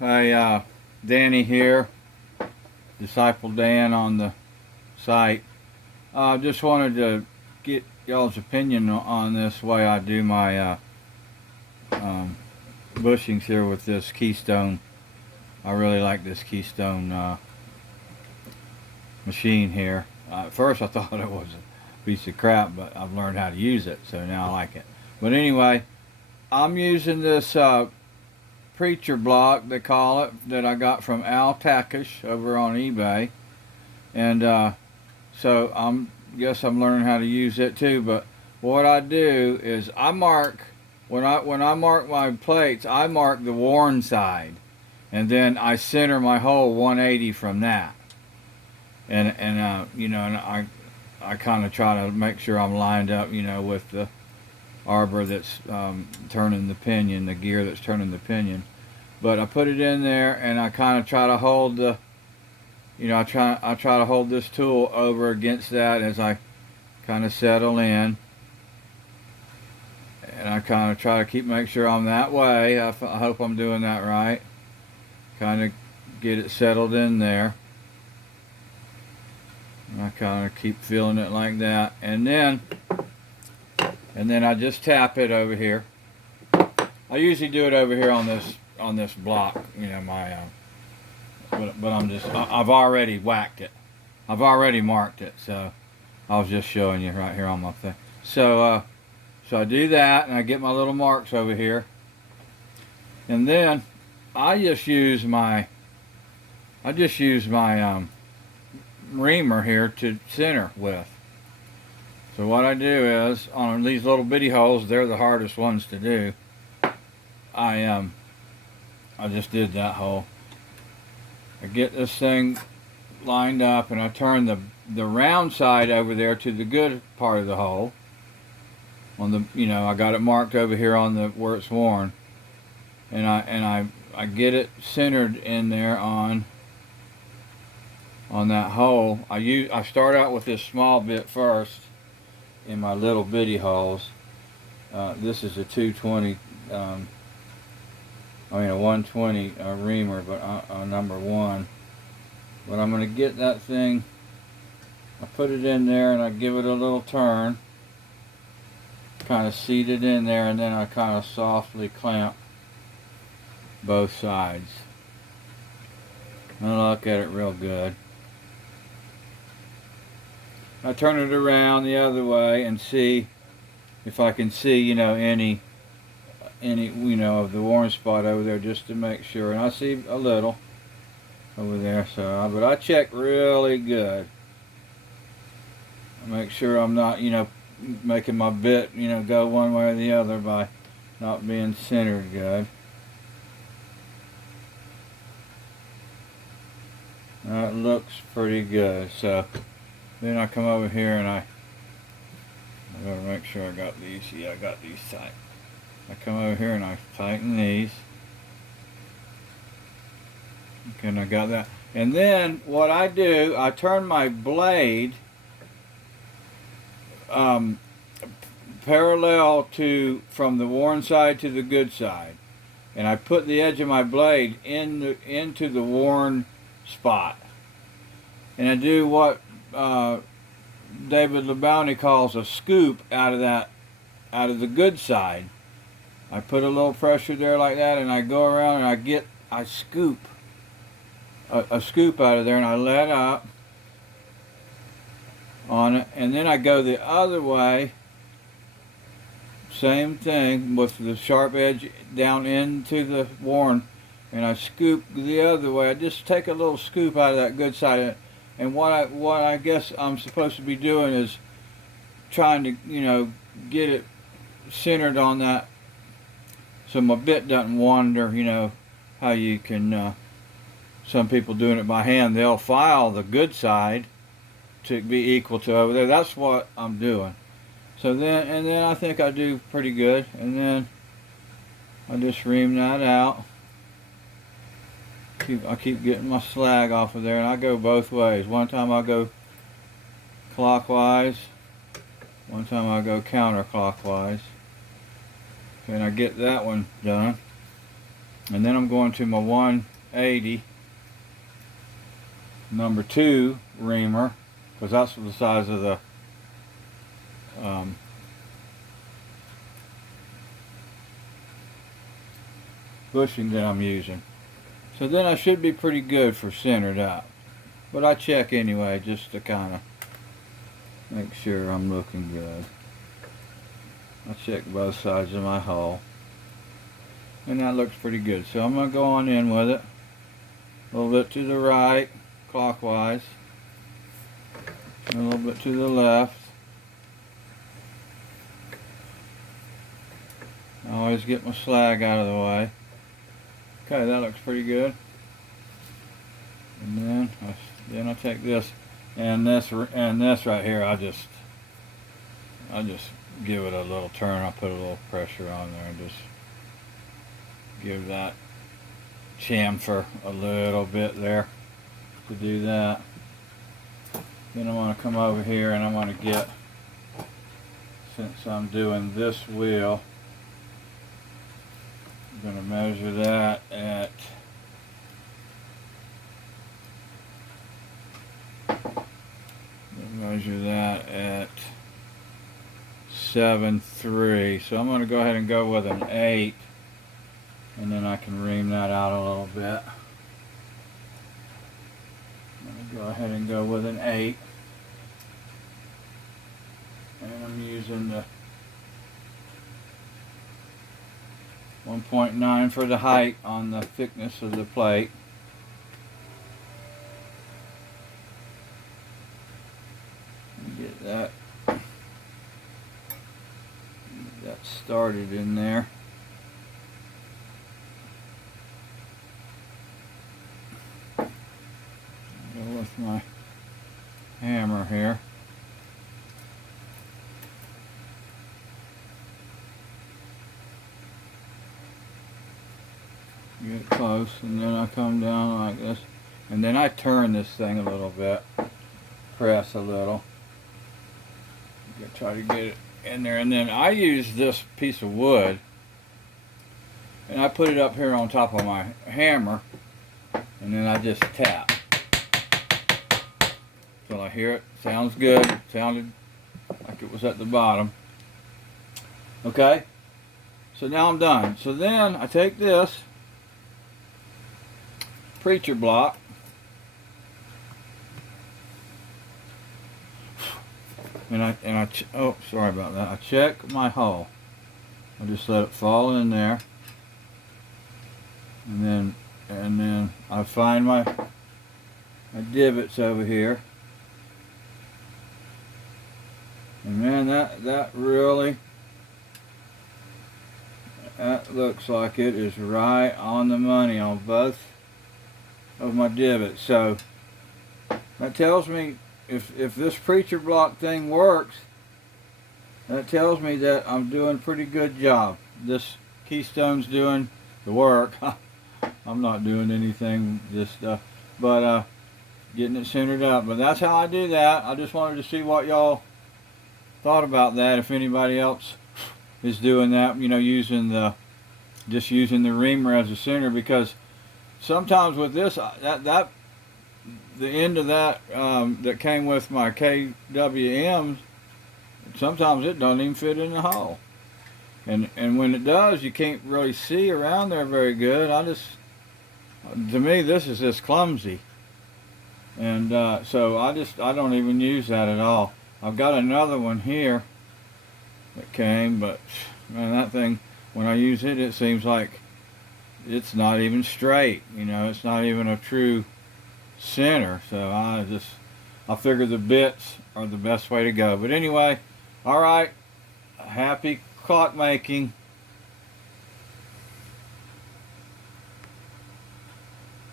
Hi, Danny here, Disciple Dan on the site. Just wanted to get y'all's opinion on this way I do my um, bushings here with this Keystone. I really like this Keystone machine here. At first I thought it was a piece of crap, but I've learned how to use it, so now I like it. But anyway, I'm using this preacher block, they call it, that I got from Al Takish over on eBay. And so guess I'm learning how to use it too. But what I do is I mark when I mark my plates, I mark the worn side, and then I center my hole 180 from that. And I kind of try to make sure I'm lined up, with the arbor that's turning the pinion, the gear that's turning the pinion. But I put it in there, and I kind of try to hold I try to hold this tool over against that as I kind of settle in, and I kind of try to make sure I'm that way. I hope I'm doing that right. Kind of get it settled in there. And I kind of keep feeling it like that, and then I just tap it over here. I usually do it over here on this block, my. But I've already whacked it. I've already marked it, so I was just showing you right here on my thing. So I do that, and I get my little marks over here, and then I just use my reamer here to center with. So what I do is on these little bitty holes, they're the hardest ones to do. I just did that hole. I get this thing lined up, and I turn the round side over there to the good part of the hole. On the I got it marked over here on the where it's worn, and I get it centered in there on that hole. I start out with this small bit first in my little bitty holes. This is a 220. A 120 reamer, but number one. But I'm going to get that thing, I put it in there, and I give it a little turn, kind of seat it in there, and then I kind of softly clamp both sides. And look at it real good. I turn it around the other way and see if I can see, any of the worn spot over there, just to make sure. And I see a little over there, but I check really good. I make sure I'm not, making my bit, go one way or the other by not being centered good. That looks pretty good. So then I come over here, and I gotta make sure I got these. Yeah, I got these tight. I come over here and I tighten these. Okay, and I got that. And then what I do, I turn my blade parallel from the worn side to the good side. And I put the edge of my blade into the worn spot. And I do what David LeBounty calls a scoop out of the good side. I put a little pressure there like that, and I go around and I scoop a scoop out of there, and I let up on it, and then I go the other way, same thing, with the sharp edge down into the worn, and I scoop the other way. I just take a little scoop out of that good side, and what I guess I'm supposed to be doing is trying to get it centered on that, so my bit doesn't wander. How you can, some people doing it by hand, they'll file the good side to be equal to over there. That's what I'm doing. So then I think I do pretty good. And then I just ream that out. I keep getting my slag off of there, and I go both ways. One time I go clockwise, one time I go counterclockwise. And I get that one done. And then I'm going to my 180 number 2 reamer, because that's the size of the bushing that I'm using. So then I should be pretty good for centered out. But I check anyway, just to kind of make sure I'm looking good. I check both sides of my hole, and that looks pretty good. So I'm going to go on in with it, a little bit to the right, clockwise, and a little bit to the left. I always get my slag out of the way. Okay, that looks pretty good. And then I take this and this right here. I just give it a little turn. I put a little pressure on there and just give that chamfer a little bit there to do that. Then I want to come over here and I want to get, since I'm doing this wheel, I'm going to measure that at measure that at 7.3. So I'm going to go ahead and go with an 8, and then I can ream that out a little bit. I'm going to go ahead and go with an 8, and I'm using the 1.9 for the height on the thickness of the plate. Get that started in there. Go with my hammer here. Get close, and then I come down like this, and then I turn this thing a little bit, press a little, try to get it in there, and then I use this piece of wood and I put it up here on top of my hammer, and then I just tap till I hear it. Sounds good. It sounded like it was at the bottom. Okay, so now I'm done. So then I take this preacher block, and oh, sorry about that. I check my hole. I just let it fall in there, and then I find my divots over here, and man, that really, that looks like it is right on the money on both of my divots. So that tells me if this preacher block thing works, that tells me that I'm doing a pretty good job. This Keystone's doing the work. I'm not doing anything, this stuff, but getting it centered out. But that's how I do that. I just wanted to see what y'all thought about that. If anybody else is doing that, you know, just using the reamer as a center, because sometimes with this, the end of that that came with my KWMs, sometimes it don't even fit in the hole, and when it does, you can't really see around there very good. To me, this is just clumsy, and so I don't even use that at all. I've got another one here that came, but man, that thing, when I use it, it seems like it's not even straight. You know, it's not even a true center. So I figure the bits are the best way to go. But anyway, all right, happy clock making.